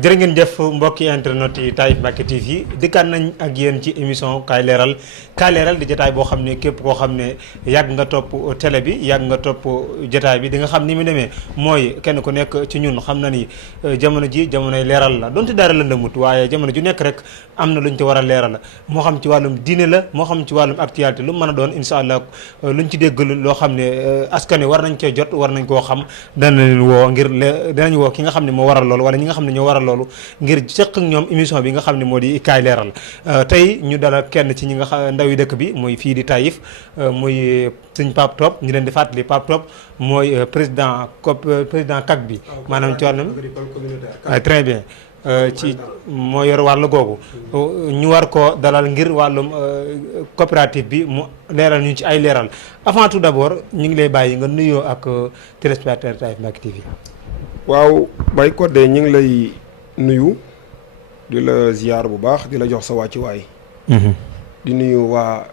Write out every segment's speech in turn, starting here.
jërë ngeen jëf mbokki internet yi Taif Mbacke TV dikkaat nañ ak yéen ci émission kaay leeral di jotaay boo xam ne képp koo xam ne yàgg nga topp télé bi yàgg nga topp jotaay bi di nga xam ni mu demee mooy kenn ku nekk ci ñun xam na ni jamono ji jamonoy leeral la donte dara lëndëmut waaye jamono ju nekk rek am na luñ ci war a leeral moo xam ci wàllum diine la moo xam ci wàllum actualité lu mën a doon incha allah luñ ci dégg loo xam ne askan wi war nañ cee jot war nañ koo xam dana leen woo ngir danañ woo ki nga xam ne moo waral loolu wala ñi nga xam ne ñoo waral loolu ngir seq ak ñoom émission bi nga xam ne moo di kaay leeral tey ñu dalal kenn ci ñi nga xam ndaw yi dëkk bi muy fii di Taïf muy sëñ Pape Top ñu leen di fàttali Pape Top mooy président CAC bi maanaam ci wàllum très bien ci moo yor wàllu googu ñu war ko dalal ngir wàllum coopérative bi mu leeral ñu ci ay leeral avant tout d'abord ñu ngi lay bàyyi nga nuyoo ak téléspectateur Taïf Mbacke TV. waaw Baye Codé ñu ngi lay nuyu di la ziar bu baax di la jox sa wàccuwaay. di nuyu waa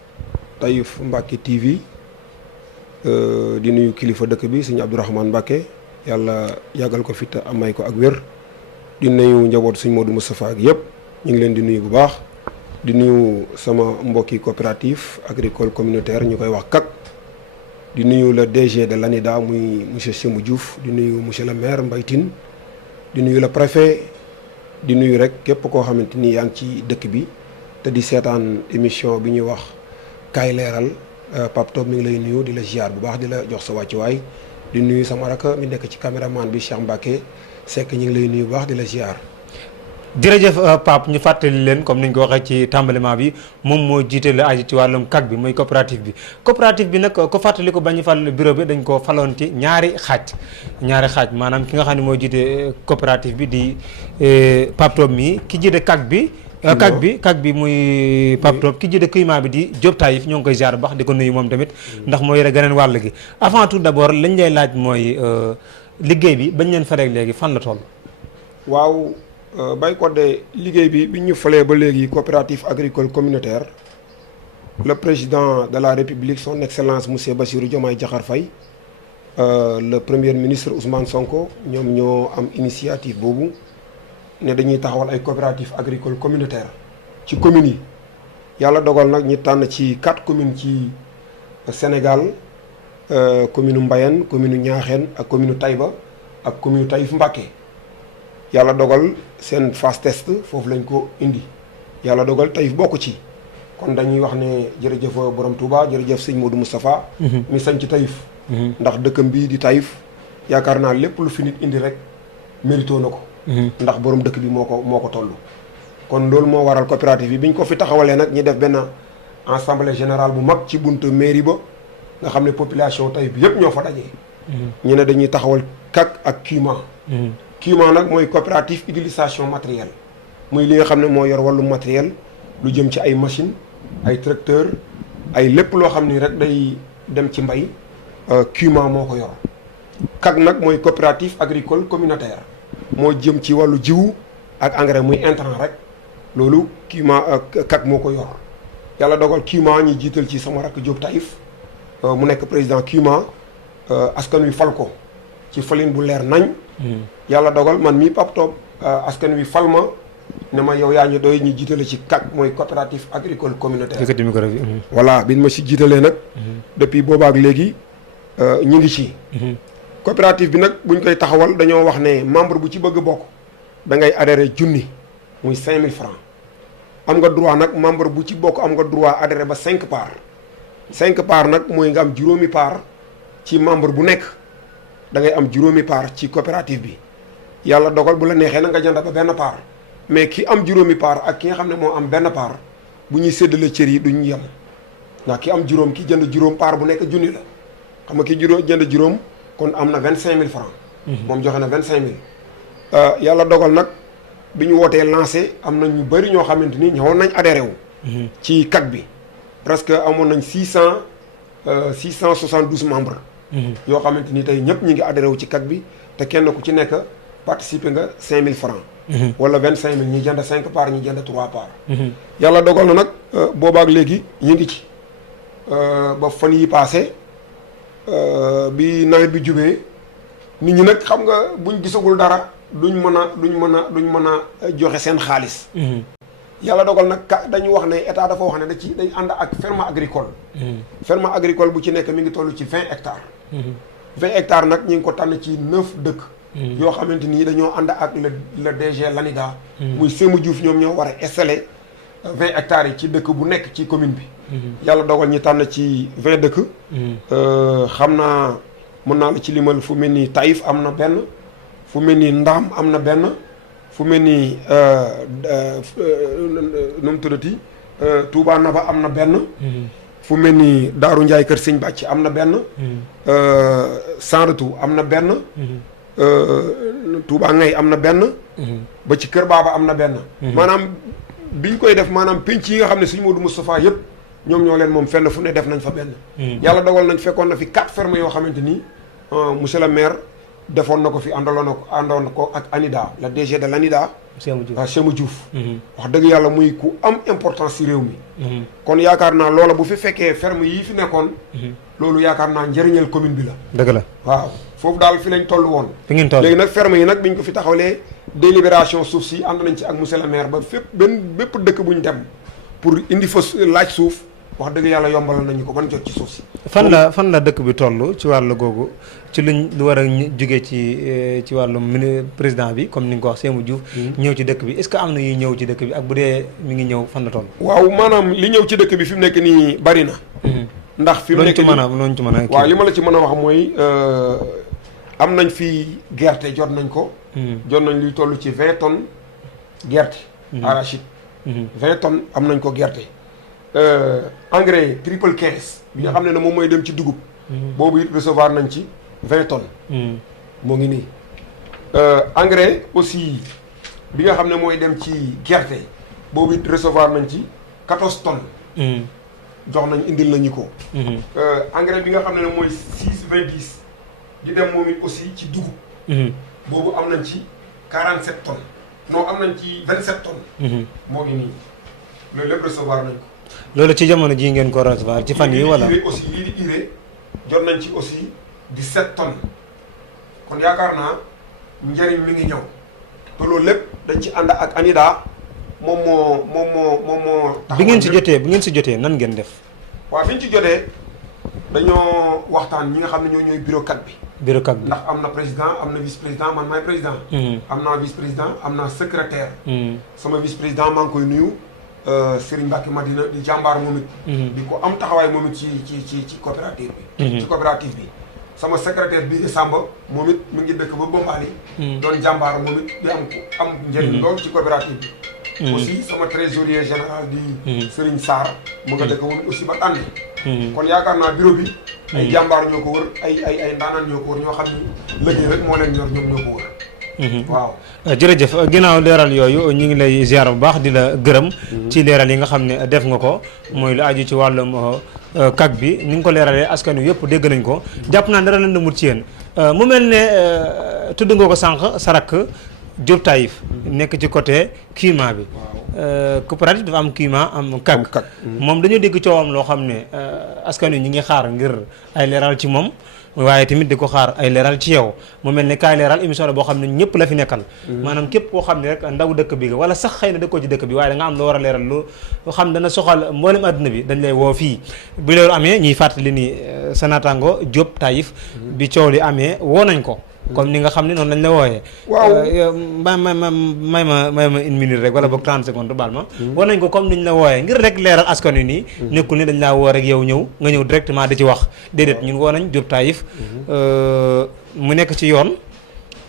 Taïf Mbacke TV di nuyu kilifa dëkk bi sëñ Abdourahmane Mbacke yàlla yàggal ko fi te may ko ak wér. di nuyu njaboot sëñ Modou Moustapha ak yëpp ñu ngi leen di nuyu bu baax di nuyu sama mbokki coopérative agricole communautaire ñu koy wax CAC. di nuyu le DG de l'ANIDA muy monsieur Sémou Diouf di nuyu monsieur le maire Mbaye Tine di nuyu le préfet di nuyu rek képp koo xamante ni yaa ngi ci dëkk bi te di seetaan émission bi ñuy wax kaay leeral Pape Top mi ngi lay nuyu di la ziar bu baax di la jox sa wàccuwaay di nuyu sama rakk mi nekk ci caméraman bi Cheikh Mbacke Seck ñu ngi lay nuyu bu baax di la ziar. jërëjëf Pape ñu fàttali leen comme ni ñu ko waxee ci tàmbaliment bi moom moo jiite la aju ci wàllum CAC bi muy coopérative bi nag ko fàttali ko ba ñu fal bureau bi dañ ko faloon ci ñaari xaaj maanaam ki nga xam ne moo jiite coopérative bi di Pape Top mi ki jiite CAC bi CAC bi muy Pape Top ki jiite Kuyma bi di Diop Taïf ñoo ngi koy ziar bu baax di ko nuyu moom tamit ndax moo yore geneen wàll gi avant tout d'abord lañ lay laaj mooy liggéey bi bañ leen fareeg léegi fan la toll. waaw Baye Codé liggéey bi ñu falee ba léegi coopérative agricole communautaire le président de la république son excellence monsieur Bassirou Diomaye Diakhar Faye le premier ministre Ousmane Sonko ñoom ñoo am initiative boobu ne dañuy taxawal ay coopérative agricole communautaire ci communes yi yàlla dogal nag ñi tànn ci 4 communes ci Sénégal commune Mbayeen commune Ñaaxeen ak commune Taïba ak commune Taïf Mbacke yàlla dogal seen phase test foofu lañ ko indi yàlla dogal Taïf bokk ci kon dañuy wax ne jërëjëf borom Touba jërëjëf sëñ Modou Moustapha mi sañ ci Taïf ndax dëkkam bii di Taïf yaakaar naa lépp lu fi nit indi rek mérito na ko ndax borom dëkk bi moo ko toll kon loolu moo waral coopérative bi ñu ko fi taxawalee nag ñi def benn assemblée générale bu mag ci buntu mairie ba nga xam ne population Taïf bi yëpp ñoo fa dajee ñu ne dañuy taxawal CAC ak Kuyma Kuyma nag mooy coopérative utilisation matériel muy li nga xam ne moo yor wàllu matériel lu jëm ci ay machine ay tracteur ay lépp loo xam ni rek day dem ci mbay Kuyma moo ko yor CAC nag mooy coopérative agricole communautaire moo jëm ci wàllu jiwu ak engrais muy intrant rek loolu Kuyma CAC moo ko yor yàlla dogal Kuyma ñi jiital ci sama rakk Diop Taïf mu nekk président Kuyma askan wi fal ko ci falin bu leer nañ yàlla dogal man mii Pape Top askan wi fal ma ne ma yow yaa ñu doy ñu jiitale ci CAC mooy coopérative agricole communautaire. voilà bi ma si jiitalee nag. depuis boobaak léegi ñu ngi ci. coopérative bi nag buñ koy taxawal dañoo wax ne membre bu ci bëgg bokk da ngay adhéré junni muy 5000 francs am nga droit nag membre bu ci bokk am nga droit adhéré ba 5 parts 5 parts nag mooy nga am juróomi part ci membre bu nekk. da ngay am juróomi part ci coopérative bi yàlla dogal bu la neexee na nga jënd ba benn part mais ki am juróomi part ak ki nga xam ne moo am benn part bu ñuy séddale cër yi duñ yem ndax ki am juróom ki jënd juróom part bu nekk junni la xam nga ki jënd juróom kon am na 25000 francs moom joxe na 25000 yàlla dogal nag bi ñu wootee lancé am na ñu bëri ñoo xamante ni ñëwoon nañ adhéré wu ci CAC bi presque amoon nañ 672 membres yoo xamante ni tey ñëpp ñi ngi adhéré wu ci CAC bi te kenn ku ci nekk participer nga 5000 francs wala 25000 ñi jënd 5 parts ñi jënd 3 parts yàlla dogal na nag boobaak léegi ñu ngi ci ba fan yi passé bi nawet bi jubee nit ñi nag xam nga buñ gisagul dara duñ mën a joxe seen xaalis. yàlla dogal nag dañu wax ne état dafa wax ne day ànd ak ferme agricole. ferme agricole bu ci nekk mi ngi toll ci 20 hectares. 20 hectares nag ñu ngi ko tànn ci 9 dëkk. yoo xamante ni dañoo ànd ak le DG l'ANIDA. muy Sémou Diouf ñoom ñoo war a installé 20 hectares yi ci dëkk bu nekk ci commune bi. yàlla dogal ñu tànn ci 20 dëkk. xam naa mën naa la ci limal fu mel ni Taïf am na benn fu mel ni Ndaam am na benn fu mel ni nu mu tuddati Touba Naba am na benn. fu mel ni Daaru Ndiaye Kër Sëñ Bàcc am na benn. Sandatou am na benn. Touba Ngay am na benn. ba ci Kër Baaba am na benn. maanaam biñ koy def maanaam penc yi nga xam ne Sëñ Modou Moustapha yëpp ñoom ñoo leen moom fenn fu ne def nañ fa benn. yàlla dogal nañ fekkoon na fi 4 fermes yoo xamante ni monsieur le maire defoon na ko fi àndoon ko ak ANIDA la DG de l'ANIDA. Sémou Diouf. wax dëgg yàlla muy ku am importance ci réew mi. kon yaakaar naa loola bu fi fekkee ferme yii fi nekkoon. loolu yaakaar naa njëriñal commune bi la. dëgg la waaw foofu daal fi lañ toll woon. fi ngeen toll léegi nag ferme yi nag biñ ko fi taxawalee délibération suuf si ànd nañ ci ak monsieur le maire ba bépp dëkk bu ñu dem pour indi fa laaj suuf wax dëgg yàlla yombalal nañu ko ban jot ci suuf si. fan la dëkk bi toll ci wàllu googu ci luñ lu war a jógee ci wàllu président bi comme ni nga ko wax Sémou Diouf. ñëw ci dëkk bi est-ce que am na yuy ñëw ci dëkk bi ak bu dee mi ngi ñëw fan la toll. waaw maanaam li ñëw ci dëkk bi fi mu nekk nii bari na. ndax fi mu nekk nii loolu ci mën a waaw li ma la ci mën a wax mooy am nañ fi gerte jot nañ ko. jot nañ luy toll ci 20 tonnes gerte. arachide. 20 tonnes am nañ ko gerte. engrais triple 15 bi nga xam ne moom mooy dem ci dugub. boobu it recevoir nañ ci 20 tonnes. moo ngi nii. engrais aussi bi nga xam ne mooy dem ci gerte boobu it recevoir nañ ci 14 tonnes. jox nañ indil nañu ko. engrais bi nga xam ne mooy 6-20-10 di dem moom it aussi ci dugub. boobu am nañ ci 47 tonnes non am nañ ci 27 tonnes. moo ngi nii loolu lépp recevoir nañ ko. loolu ci jamono jii ngeen ko recevoir ci fan yi wala lii di urée jot nañ ci aussi 17 tonnes kon yaakaar naa njëriñ mi ngi ñëw te loolu lépp dañ ci ànd ak ANIDA moom moo. bi ngeen si jotee nan ngeen def. waaw fi ñu ci jotee dañoo waxtaan ñi nga xam ne ñooy bureau 4 bi. bureau 4 bi ndax am na président am na vice président man maay président. am naa vice président am naa secrétaire. sama vice président maa ngi koy nuyu. Serigne Mbacke Madina di jàmbaar moom it. di ko am taxawaay moom it ci coopérative bi. ci coopérative bi. sama secrétaire bii di Samba moom it mu ngi dëkk ba Bombali. doon jàmbaar moom it di am njëriñ lool ci coopérative bi. aussi sama trésorier général di Serigne Sarr mu nga dëkk moom it aussi ba tànn. kon yaakaar naa bureau bi. ay jàmbaar ñoo ko wër ay ndaanaan ñoo ko wër ñoo xam ni liggéey rek moo leen ñor ñoom ñoo ko wër. waaw jërëjëf ginnaaw leeral yooyu ñu ngi lay ziar bu baax di la gërëm. ci leeral yi nga xam ne def nga ko mooy lu aju ci wàllum kag bi ni nga ko leeralee askan wi yëpp dégg nañ ko. jàpp naa dara leen demul ci yéen mu mel ne tudd nga ko sànq Sarak Diop Taïf. nekk ci côté climat bi. coopérative dafa am climat am kag. moom dañoo dégg coowam loo xam ne askan wi ñu ngi xaar ngir ay leeral ci moom. waaye tamit di ko xaar ay leeral ci yow mu mel ne kaay leeral émission la boo xam ne ñëpp la fi nekkal. maanaam képp koo xam ne rek ndaw dëkk bi nga wala sax xëy na dëkkoo ci dëkk bi waaye da nga am loo war a leeral lu xam dana soxal mboolem àdduna bi dañ lay woo fii. bi loolu amee ñuy fàttali ni sa naataango Diop Taïf bi coow li amee woo nañ ko. comme ni nga xam ne noonu lañ la wooyee. waaw may ma une minute rek wala boog 30 secondes baal ma. woo nañ ko comme niñ la wooyee ngir rek leeral askan wi nii. nekkul ni dañ laa woo rek yow nga ñëw directement di ci wax déedéet ñun woo nañ Diop Taïf mu nekk ci yoon.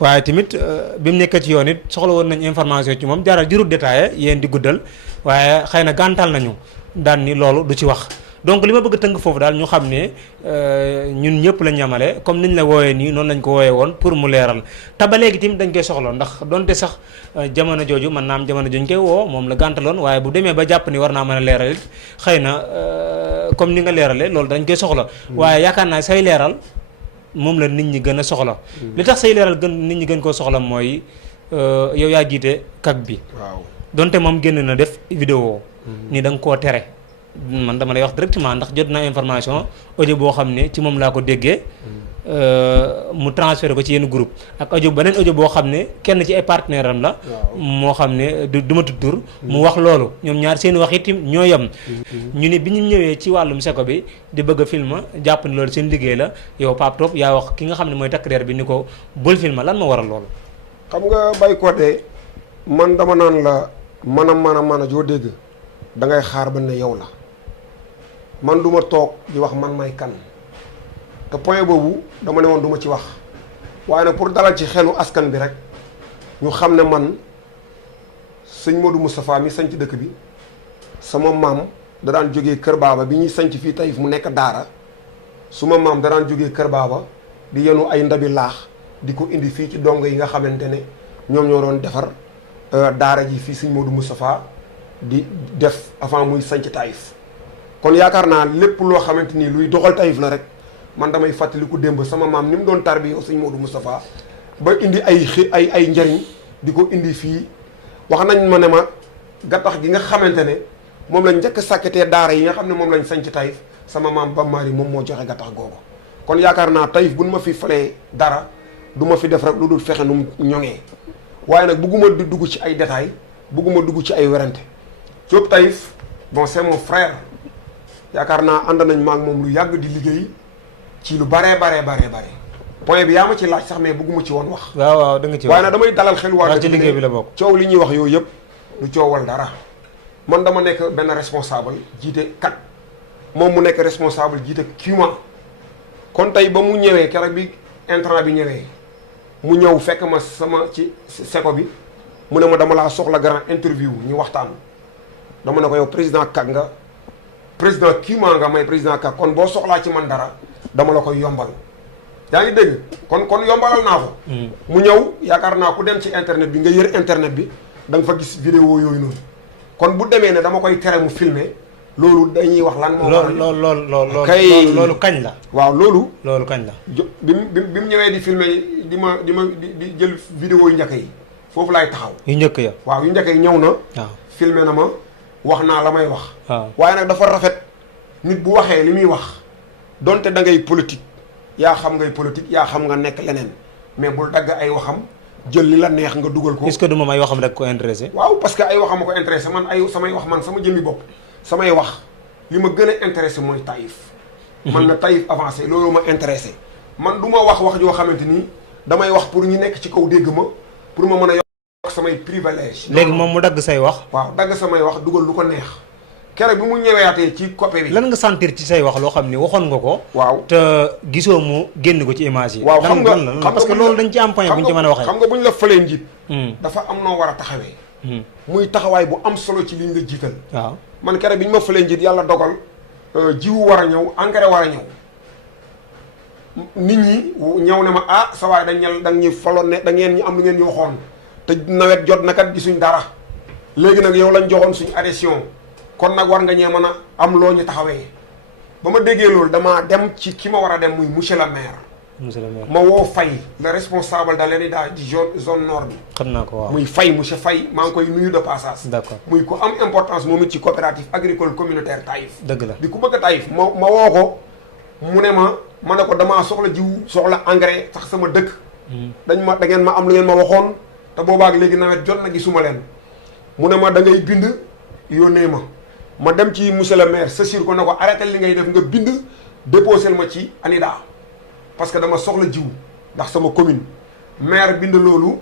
waaye tamit bi mu nekkee ci yoon it soxla woon nañ information ci moom jaral jurul détaillé yéen di guddal waaye xëy na gàntal nañu daan ni loolu du ci wax. donc li ma bëgg a tënk foofu daal ñu xam ne ñun ñëpp lañ ñamale comme niñ la wooyee nii noonu lañ ko wooyee woon pour mu leeral te ba léegi tamit dañ koy soxla ndax donte sax jamono jooju mën naa am jamono jooju ñu koy woo moom la gàntaloon waaye bu demee ba jàpp ni war naa mën a leeral it xëy na comme ni nga leeralee loolu dañ koy soxla. waaye yaakaar naa say leeral moom la nit ñi gën a soxla. li tax say leeral nit ñi gën koo soxla mooy yow yaa jiite kag bi. waaw donte moom génn na def vidéo ni da nga koo tere. man dama lay wax directement ndax jot naa information audio boo xam ne ci moom laa ko déggee mu transféré ko ci yenn groupe ak audio beneen audio boo xam ne kenn ci ay partenaire am la moo xam ne du ma tudd tur mu wax loolu ñoom ñaar seen wax itam ñoo yem ñu ne bi ñu ñëwee ci wàllum seko bi di bëgg a film jàpp ne loolu seen liggéey la yow Pape Top yaa wax ki nga xam ne mooy takk der bi ni ko bul film lan moo waral loolu xam nga Baye Codé man dama naan la man a joo dégg da ngay xaar ba ne yow la man du ma toog di wax man may kan te point boobu dama ne woon du ma ci wax waaye nag pour dalal ci xelu askan bi rek ñu xam ne man sëñ Modou Moustapha mi sanc dëkk bi sama maam da daan jógee Kër Baaba bi ñuy sanc fii Taïf mu nekk daara suma maam da daan jógee Kër Baaba di yenu ay ndabi laax di ko indi fii ci dongo yi nga xamante ne ñoom ñoo doon defar daara ji fii sëñ Modou Moustapha di def avant muy sanc Taïf kon yaakaar naa lépp loo xamante ni luy doxal Taïf la rek man damay fàttaliku démb sama maam ni mu doon tarbi sëñ Modou Moustapha ba indi ay njariñ di ko indi fii wax nañ ma ne ma gattax gi nga xamante ne moom lañ njëkk sàkketee daara yi nga xam ne moom lañ sanc Taïf sama maam Ba Mari moom moo joxe gattax googu kon yaakaar naa Taïf buñ ma fi falee dara du ma fi def rek lu dul fexe nu mu ñoŋee waaye nag bugguma di dugg ci ay détails bugguma dugg ci ay werante Diop Taïf bon c'est mon frère yaakaar naa ànd nañ maak moom lu yàgg di liggéey ci lu bare point bi yaa ma ci laaj sax mais bëgguma ci woon wax. waaw da nga ci wax waaye nag damay dalal xel waa ci liggéey bi la bokk. coow li ñuy wax yooyu yëpp du coowal dara man dama nekk benn responsable jiite kat moom mu nekk responsable jiite Cuma kon tey ba mu ñëwee keroog bi intrant bi ñëwee mu ñëw fekk ma sama ci seko bi mu ne ma dama laa soxla grand interview ñu waxtaan dama ne ko yow président kak nga président Cuma nga may président kak kon boo soxlaa ci man dara dama la koy yombal yaa ngi dégg kon yombalal naa ko mu ñëw yaakaar naa ku dem ci internet bi nga yër internet bi da nga fa gis vidéo yooyu noonu kon bu demee ne dama koy tere mu filmer loolu dañuy wax lan moo loolu kañ la waaw loolu kañ la bi mu ñëwee di filmer di jël vidéo yu njëkk yi foofu laay taxaw yu njëkk ya waaw yu njëkk yi ñëw na waaw filmer na ma wax naa la may wax waaw waaye nag dafa rafet nit bu waxee li muy wax donte da ngay politique yaa xam ngay politique yaa xam nga nekk leneen mais bul dagg ay waxam jël li la neex nga dugal ko. est-ce que du moom ay waxam rek ko intéressé. waaw parce que ay waxam a ko intéressé man ay samay wax man sama jëmmi bopp samay wax li ma gën a intéressé mooy Taïf. man na Taïf avancé loolu ma intéressé man du ma wax joo xamante ni damay wax pour ñu nekk ci kaw dégg ma pour ma mën a yokk samay privilège. léegi moom mu dagg say wax. waaw dagg samay wax dugal lu ko neex. keroog bi mu ñëweatee ci coppe bi. lan nga sentir ci say wax loo xam ne waxoon nga ko. waaw te gisoo mu génn ko ci image yi. waaw xam nga parce que loolu dañ ci am point bu ñu ci mën a waxee. xam nga bu ñu la falee njiit. dafa am noo war a taxawee. muy taxawaay bu am solo ci liñ la jiital. waaw man keroog bi ñu ma falee njiit yàlla dogal jiwu war a ñëw engrais war a ñëw. nit ñi ñëw ne ma ah sa waay dañ ñuy faloon ne da ngeen ñu am lu ngeen ñu waxoon te nawet jot na kat gisuñ dara léegi nag yow lañ joxoon suñu adhésion. kon nag war nga ñee mën a am loo ñu taxawee ba ma déggee loolu damaa dem ci ki ma war a dem muy monsieur le maire. monsieur le maire ma woo Faye le responsable de l'ENIDA di zone nord bi. xam naa ko waaw muy Faye monsieur Faye maa ngi koy nuyu de passage. d'accord muy ko am importance moom it ci coopérative agricole communautaire Taïf. dëgg la di ku bëgg a Taïf ma woo ko mu ne ma ne ko damaa soxla jiwu soxla engrais sax sama dëkk. da ngeen ma am lu ngeen ma waxoon te boobaak léegi nawet jot na gisuma leen mu ne ma da ngay bind yónnee ma dem ci monsieur le maire s'assure ko ne ko arrêté li ngay def nga bind déposé ma ci ANIDA parce que dama soxla jiw ndax sama commune maire bind loolu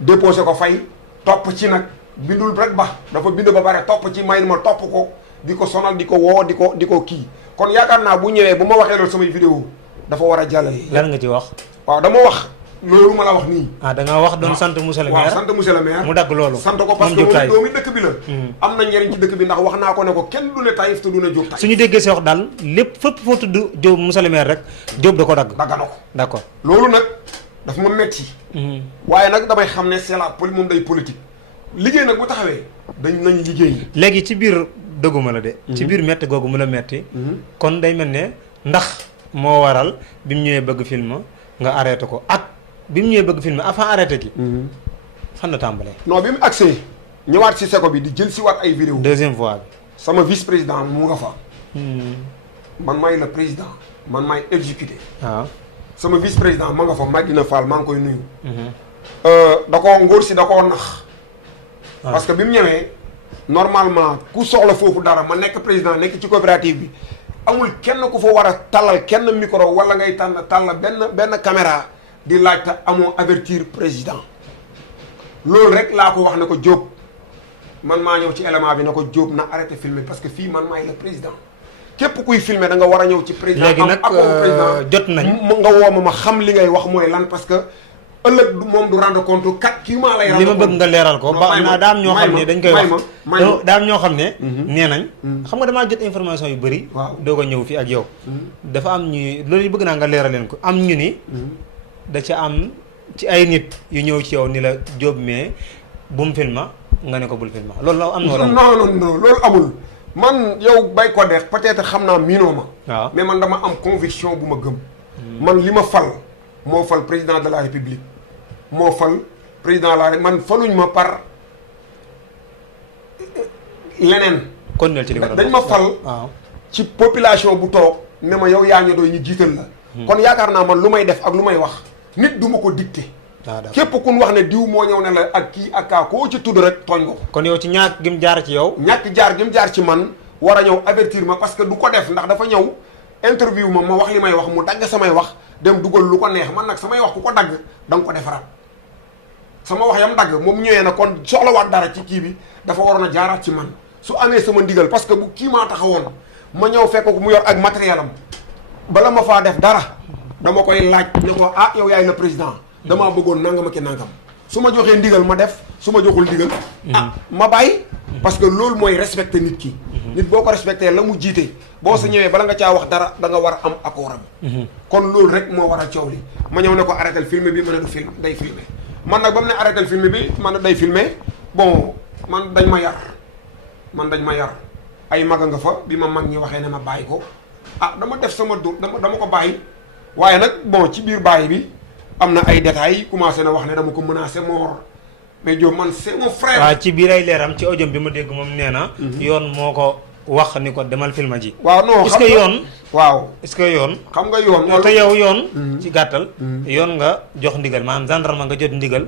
déposé ko Faye topp ci nag bindul rek ba dafa bind ba pare topp ci may ma topp ko di ko sonal di ko woo di ko kii kon yaakaar naa bu ñëwee bu ma waxee loolu samay vidéo dafa war a jàllale. lan nga ci wax. waaw dama wax loolu ma la wax nii. ah da nga wax doon sant monsieur le maire. waaw sant monsieur le maire mu dagg loolu. sant ko parce que moom doomi dëkk bi la. am na njëriñ ci dëkk bi ndax wax naa ko ne ko kenn du ne Taïf te du ne Diop Taïf. suñu déggee si wax daal lépp fépp foo tudd Diop monsieur le maire rek Diop da ko dagg. dagg na ko d'accord. loolu nag daf ma metti waaye nag damay xam ne c'est la moom day politique. liggéey nag bu taxawee nañ liggéey. léegi ci biir dëgguma la de. ci biir metti googu mu la metti kon day mel ne ndax moo waral bi mu ñëwee bëgg film nga arrêté ko ak bi mu ñëwee bëgg film avant arrêté gi. fan la tàmbalee. non bi mu accès ñëwaat si seko bi di jël si waat ay vidéo deuxième fois bi. sama vice président mu nga fa. man maay le président man maay exécuté. waaw sama vice président ma nga fa Madina Fall maa ngi koy nuyu. da koo ngóor si da koo nax. parce que bi mu ñëwee normalement ku soxla foofu dara ma nekk président nekk ci coopérative bi amul kenn ku fa war a tallal kenn micro wala ngay tàll benn caméra di laaj te amoo avertir président loolu rek laa ko wax ne ko Diop man maa ñëw ci élément bi ne ko Diop na arrêté filmer parce que fii man maay le président képp kuy filmer da nga war a ñëw ci président. léegi nag jot nañ nga woo ma xam li ngay wax mooy lan parce que ëllëg moom du rendre compte kii maa lay. li ma bëgg nga leeral ko. ba naa daa am ñoo xam ne dañ koy wax daa am ñoo xam ne. nee nañ. xam nga damaa jot information yu bëri. waaw doog a ñëw fi ak yow. dafa am ñu loolu bëgg naa nga leeral leen ko am ñu ni. da ca am ci ay nit yu ñëw ci yow ni la Diop mais bu mu filma nga ne ko bul filma loolu la am na. non loolu amul man yow bay ko deex peut-être xam naa miinoo ma. waaw mais man dama am conviction bu ma gëm. man li ma fal moo fal président de la république. moo fal président la rek man faluñ ma par leneen. kon ci li dañ ma fal. ci population bu toog ne ma yow yaa ñu doy ñu jiital la. kon yaakaar naa man lu may def ak lu may wax nit du ma ko dicté. képp kun wax ne diw moo ñëw ne la ak kii ak kaa koo ci tudd rek tooñ ko. kon yow ci ñàkk gi mu jaar ci yow. ñàkk jaar gi mu jaar ci man war a ñëw avertir ma parce que du ko def ndax dafa ñëw interview ma wax li may wax mu dagg samay wax dem dugal lu ko neex man nag samay wax ku ko dagg da nga ko defaraat. sama wax yam dagg moom ñëwee na kon soxlawaat dara ci kii bi dafa waroon a jaaraat ci man su amee sama ndigal parce que bu kii maa taxawoon ma ñëw fekk ko mu yor ak matériel am bala ma faa def dara dama koy laaj ne ko ah yow yaay le président damaa bëggoon nangam ak nangam su ma joxee ndigal ma def su ma joxul ndigal ma bàyyi parce que loolu mooy respecter nit ki nit boo ko respecté la mu jiite boo sa ñëwee bala nga caa wax dara da nga war a am accord am kon loolu rek moo war a coow li ma ñëw ne ko arrêté film bi ma ne du film day filmer man nag ba mu ne arrêté film bi man na day filmer bon man dañ ma yar ay mag nga fa bi ma mag ñi waxee ne ma bàyyi ko dama def sama dur dama ko bàyyi waaye nag bon ci biir bàyyi bi am na ay détails commencé na wax ne dama ko menacé mort mais Diop man c'est mon frère. waaw ci biir ay leeram ci audio bi ma dégg moom nee na. yoon moo ko wax ni ko demal filma ji. waaw non est-ce que yoon. waaw est-ce que yoon. xam nga yoon. te yow yoon. ci gàttal. yoon nga jox ndigal maanaam gendarme nga jot ndigal.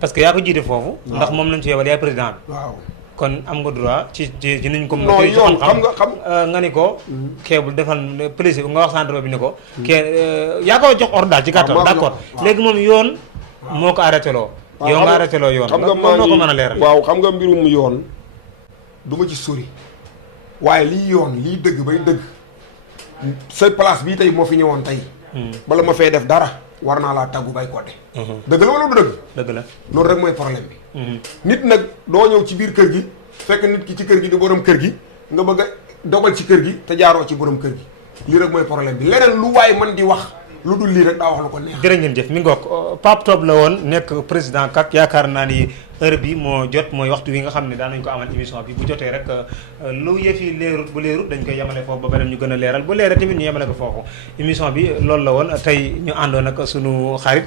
parce que yaa ko jiite foofu. ndax moom lañ ci yebal yaay président bi. waaw kon am nga droit ci niñ ko. non yoon xam nga ni ko. keebul defal police nga wax gendarme bi ni ko. yaa ko jox ordre daal ci gàttal. d'accord léegi moom yoon. moo ko arrêté loo. yow nga arrêté loo yoon. xam nga moo ko mën a leeral. waaw xam nga mbirum yoon du ma ci sori. waaye lii yoon lii dëgg bay dëgg sa place bii tey moo fi ñëwoon tey. bala ma fay def dara war naa laa tàggu bay kodde. dëgg la wala du dëgg. dëgg la loolu rek mooy problème bi. nit nag doo ñëw ci biir kër gi fekk nit ki ci kër gi di borom kër gi nga bëgg a dogal ci kër gi te jaaroo ci borom kër gi lii rek mooy problème bi leneen lu waay man di wax lu dul lii rek daa wax lu ko neex. jërë ngeen jëf mi ngoog Pape Top la woon nekk président CAC yaakaar naa ni heure bi moo jot mooy waxtu wi nga xam ne daan nañ ko amal émission bi bu jotee rek lu yëf yi leerut bu leerut dañ koy yemale foofu ba beneen ñu gën a leeral bu leeree tamit ñu yemale ko foofu émission bi loolu la woon tey ñu àndoon ak sunu xarit.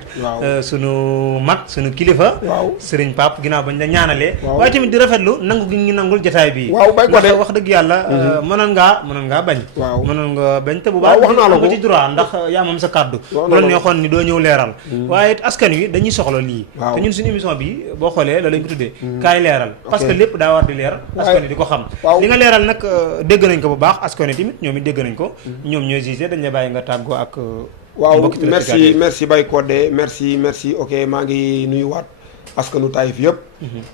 sunu mag sunu kilifa. Serigne Pape ginnaaw bañ la ñaanalee. waaye tamit di rafetlu nangu gi ngi nangul jotaay bi. ndax wax dëgg yàlla mënoon ngaa bañ. mënoon nga bañ te bu baax. wax naa la ko ci droit ndax yaa moom sa kàddu. bu la neexoon ni doo ñëw leeral. waaye it askan wi dañuy soxla lii. te ñun suñu émission bi boo xoolee loolu lañ ko tuddee kaay leeral parce que lépp daa war di leer askan wi di ko xam li nga leeral nag dégg nañ ko bu baax askan wi tamit ñoom it dégg nañ ko ñoom ñooy gisé dañ la bàyyi nga tàggoo ak waaw merci Baye Codé merci ok maa ngi nuyuwaat askanu Taïf yëpp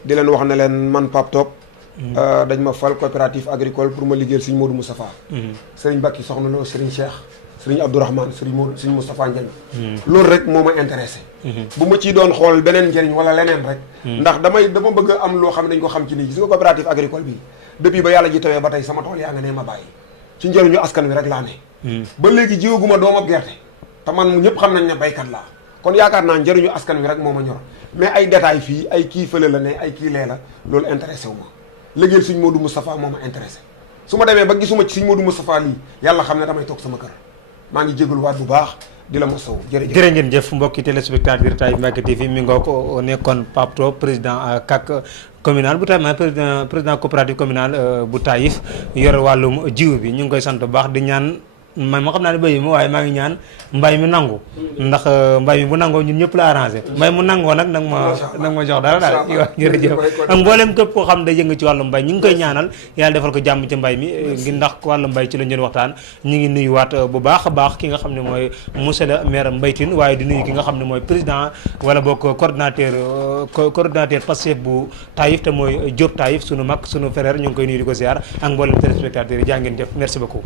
di leen wax ne leen man Pape Top dañ ma fal coopérative agricole pour ma liggéeyal Serigne Modou Moustapha Serigne Bakki soxna Lo Serigne Cheikh Serigne Abdourahmane Serigne Moustapha Ndiagne loolu rek moo ma intéressé bu ma ciy doon xool beneen njëriñ wala leneen rek ndax dama bëgg a am loo xam ne dañ ko xam ci nii gis nga coopérative agricole bi depuis ba yàlla ji tawee ba tey sama tool yaa nga ne ma bàyyi ci njëriñu askan wi rek laa ne ba léegi jiwaguma doomam gerte te man ñëpp xam nañ ne baykat laa kon yaakaar naa njëriñu askan wi rek moo ma ñor mais ay détails fii ay kii fële la ne ay kii lee la loolu intéressé wu ma liggéeyal Serigne Modou Moustapha moo ma intéressé su ma demee ba gisuma ci Serigne Modou Moustapha lii yàlla xam ne damay toog sama kër maa ngi jégalu waat bu baax di la mosaw jërë ngeen jëf mbokki téléspectateur Taïf Mbacké TV mi ngoo ko nekkoon Pape Top président CAC communal bu Taïf président coopérative communale bu Taïf yor wàllum jiw bi ñu ngi koy sant bu baax di ñaan man ma xam naa ne béyi ma waaye maa ngi ñaan mbay mi nangu ndax mbay mi bu nangoo ñun ñëpp la arrangé mbay mu nangoo nag nag ma jox dara daal waaw jërëjëf ak mboolem képp koo xam ne day yëngu ci wàllu mbay ñu ngi koy ñaanal yàlla defal ko jàmm ci mbay mi ngi ndax wàllu mbay ci lañ doon waxtaan ñu ngi nuyuwaat bu baax a baax ki nga xam ne mooy monsieur le maire Mbaye Tine waaye di nuyu ki nga xam ne mooy président wala boog coordonnateur Pastef bu Taïf te mooy Diop Taïf sunu mag sunu frère ñu ngi koy nuyu di ko ziar ak mboolem téléspectateurs yi jaa ngeen jëf merci beaucoup